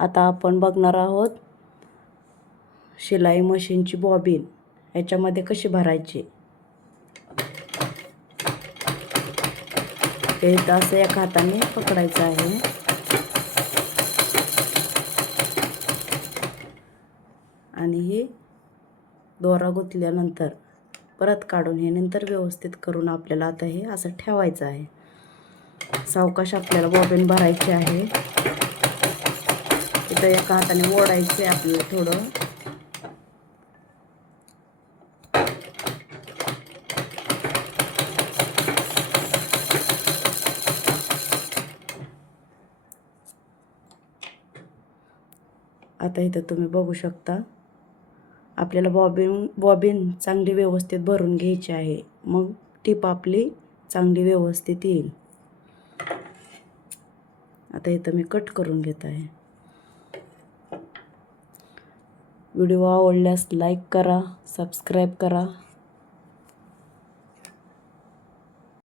आता आपण बघणार आहोत शिलाई मशीनची बॉबिन याच्यामध्ये कशी भरायची। ते असं एका हाताने पकडायचं आहे आणि हे दोरा गुंतल्यानंतर परत काढून हे नंतर व्यवस्थित करून आपल्याला आता हे असं ठेवायचं आहे। सावकाश आपल्याला बॉबिन भरायची आहे। इथं एका हाताने ओढायचे आपल्याला थोडं, आता इथं तुम्ही बघू शकता आपल्याला बॉबिन चांगली व्यवस्थित भरून घ्यायची आहे, मग टीप आपली चांगली व्यवस्थित येईल। आता इथं मी कट करून घेत आहे। व्हिडिओ आवडल्यास लाईक करा, सबस्क्राईब करा।